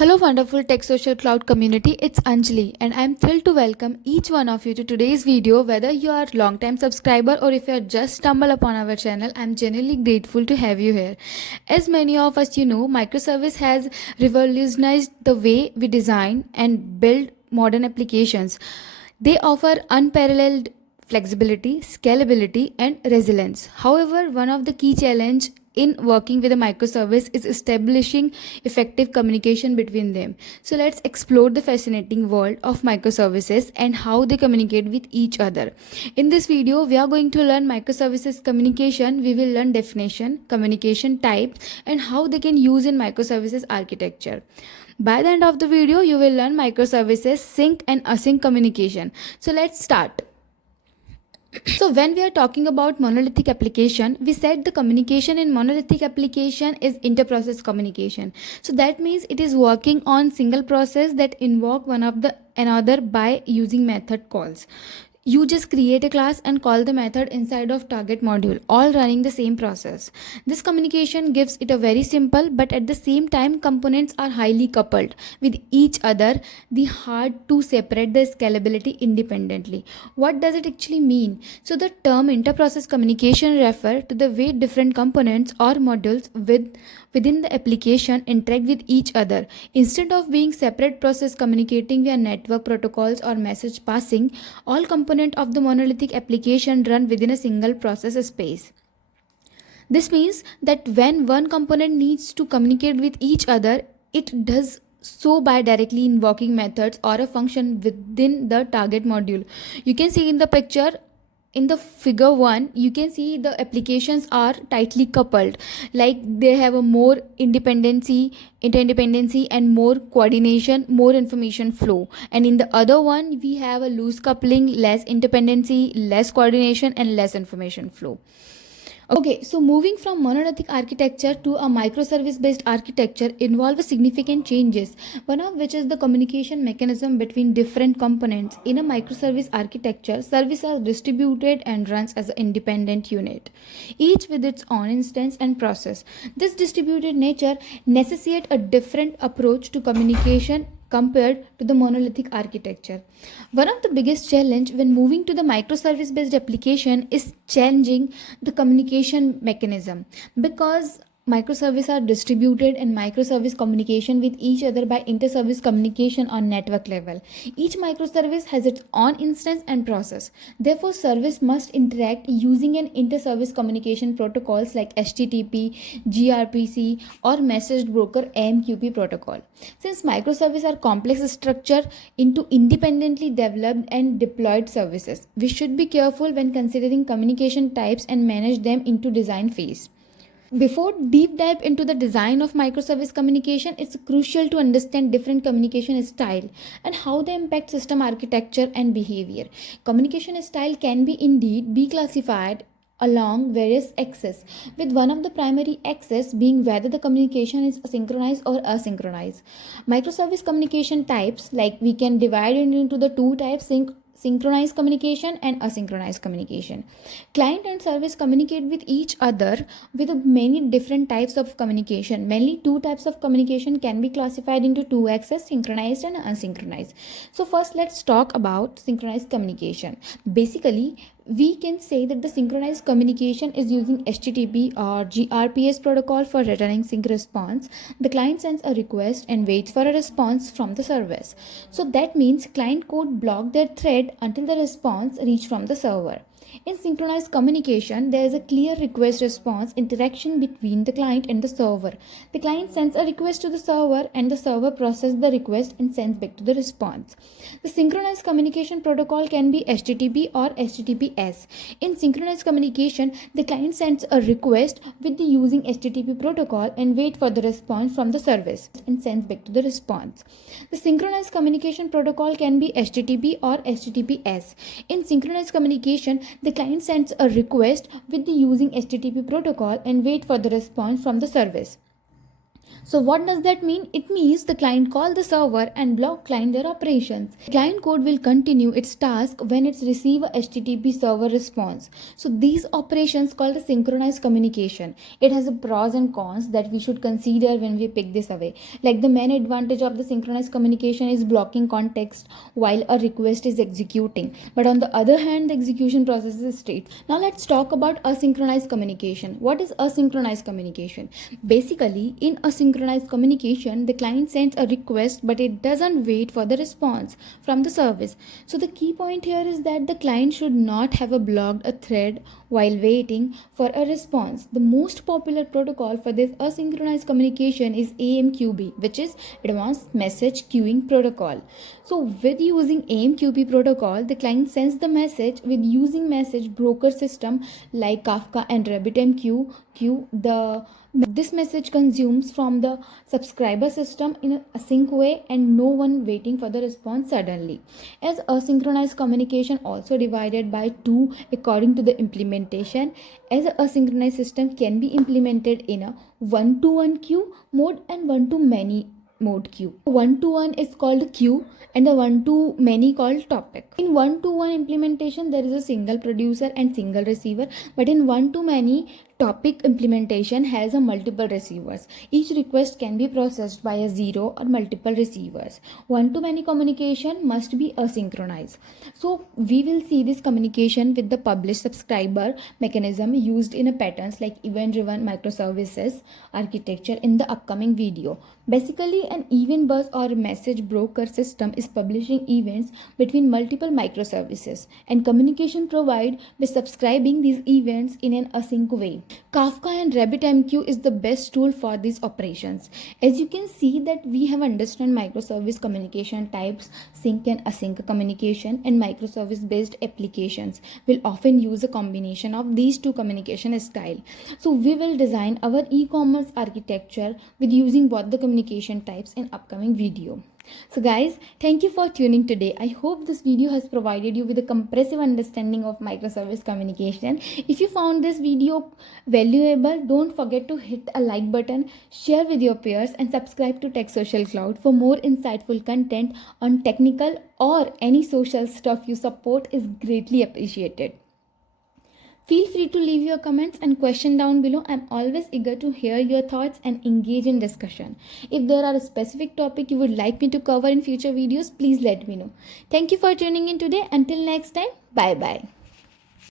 Hello, wonderful Tech Social Cloud community. It's Anjali, and I'm thrilled to welcome each one of you to today's video. Whether you are a long-time subscriber or if you are just stumbled upon our channel, I'm genuinely grateful to have you here. As many of us Microservice has revolutionized the way we design and build modern applications. They offer unparalleled flexibility, scalability, and resilience. However, one of the key challenge in working with a microservice is establishing effective communication between them. So let's explore the fascinating world of microservices and how they communicate with each other. In this video, we are going to learn microservices communication. We will learn definition, communication types, and how they can use in microservices architecture. By the end of the video, you will learn microservices sync and async communication. So let's start. So when we are talking about monolithic application, we said the communication in monolithic application is inter-process communication. So that means it is working on single process that invoke one of the another by using method calls. You just create a class and call the method inside of target module, all running the same process. This communication gives it a very simple, but at the same time components are highly coupled with each other. The hard to separate the scalability independently. What does it actually mean? So the term inter-process communication refer to the way different components or modules within the application interact with each other. Instead of being separate process communicating via network protocols or message passing, all components of the monolithic application run within a single process space. This means that when one component needs to communicate with each other, it does so by directly invoking methods or a function within the target module. You can see in the picture, in the figure 1, you can see the applications are tightly coupled, like they have a more interdependency and more coordination, more information flow. And in the other one, we have a loose coupling, less interdependency, less coordination, and less information flow. Okay, so moving from monolithic architecture to a microservice based architecture involves significant changes, one of which is the communication mechanism between different components. In a microservice architecture, services are distributed and runs as an independent unit, each with its own instance and process. This distributed nature necessitates a different approach to communication compared to the monolithic architecture. One of the biggest challenge when moving to the microservice based application is changing the communication mechanism, because microservices are distributed and microservice communication with each other by inter-service communication on network level. Each microservice has its own instance and process. Therefore, service must interact using an inter-service communication protocols like HTTP, gRPC, or message broker AMQP protocol. Since microservices are complex structure into independently developed and deployed services, we should be careful when considering communication types and manage them into design phase. Before deep dive into the design of microservice communication, it's crucial to understand different communication style and how they impact system architecture and behavior. Communication style can be indeed be classified along various axes, with one of the primary axes being whether the communication is synchronous or asynchronous. Microservice communication types, like we can divide it into the two types, synchronized communication and asynchronous communication. Client and service communicate with each other with many different types of communication. Mainly two types of communication can be classified into two axes, synchronized and asynchronous. So first let's talk about synchronized communication. Basically, we can say that the synchronized communication is using HTTP or gRPS protocol for returning sync response. The client sends a request and waits for a response from the service. So that means client code block their thread until the response reach from the server. In synchronized communication, there is a clear request response interaction between the client and the server. The client sends a request to the server and the server processes the request and sends back to the response. The synchronized communication protocol can be HTTP or HTTPS. In synchronized communication, the client sends a request with the using HTTP protocol and wait for the response from the service and sends back to the response. The synchronized communication protocol can be HTTP or HTTPS. In synchronized communication, the client sends a request with the using HTTP protocol and wait for the response from the service. So what does that mean? It means the client call the server and block client their operations. Client code will continue its task when it's receive a HTTP server response. So these operations called a synchronized communication. It has a pros and cons that we should consider when we pick this away. Like the main advantage of the synchronized communication is blocking context while a request is executing. But on the other hand, the execution process is straight. Now let's talk about asynchronous communication. What is asynchronous communication? Basically, in asynchronous communication, the client sends a request but it doesn't wait for the response from the service. So the key point here is that the client should not have blocked a thread while waiting for a response. The most popular protocol for this asynchronous communication is AMQP, which is Advanced Message Queuing Protocol. So with using AMQP protocol, the client sends the message with using message broker system like Kafka and RabbitMQ. This message consumes from the subscriber system in a async way and no one waiting for the response suddenly. As asynchronous communication also divided by two according to the implementation, as a asynchronous system can be implemented in a one-to-one queue mode and one-to-many mode queue. One-to-one is called queue and the one-to-many called topic. In one-to-one implementation, there is a single producer and single receiver, but in one-to-many topic implementation has a multiple receivers. Each request can be processed by a zero or multiple receivers. One-to-many communication must be asynchronous. So we will see this communication with the publish subscriber mechanism used in a patterns like event-driven microservices architecture in the upcoming video. Basically, an event bus or message broker system is publishing events between multiple microservices, and communication provided by subscribing these events in an async way. Kafka and RabbitMQ is the best tool for these operations. As you can see that we have understand microservice communication types, sync and async communication, and microservice based applications will often use a combination of these two communication style. So we will design our e-commerce architecture with using both the communication types in upcoming video. So guys, thank you for tuning today. I hope this video has provided you with a comprehensive understanding of microservice communication. If you found this video valuable, don't forget to hit a like button, share with your peers, and subscribe to Tech Social Cloud for more insightful content on technical or any social stuff you support is greatly appreciated. Feel free to leave your comments and question down below. I'm always eager to hear your thoughts and engage in discussion. If there are a specific topic you would like me to cover in future videos, please let me know. Thank you for tuning in today. Until next time, bye bye.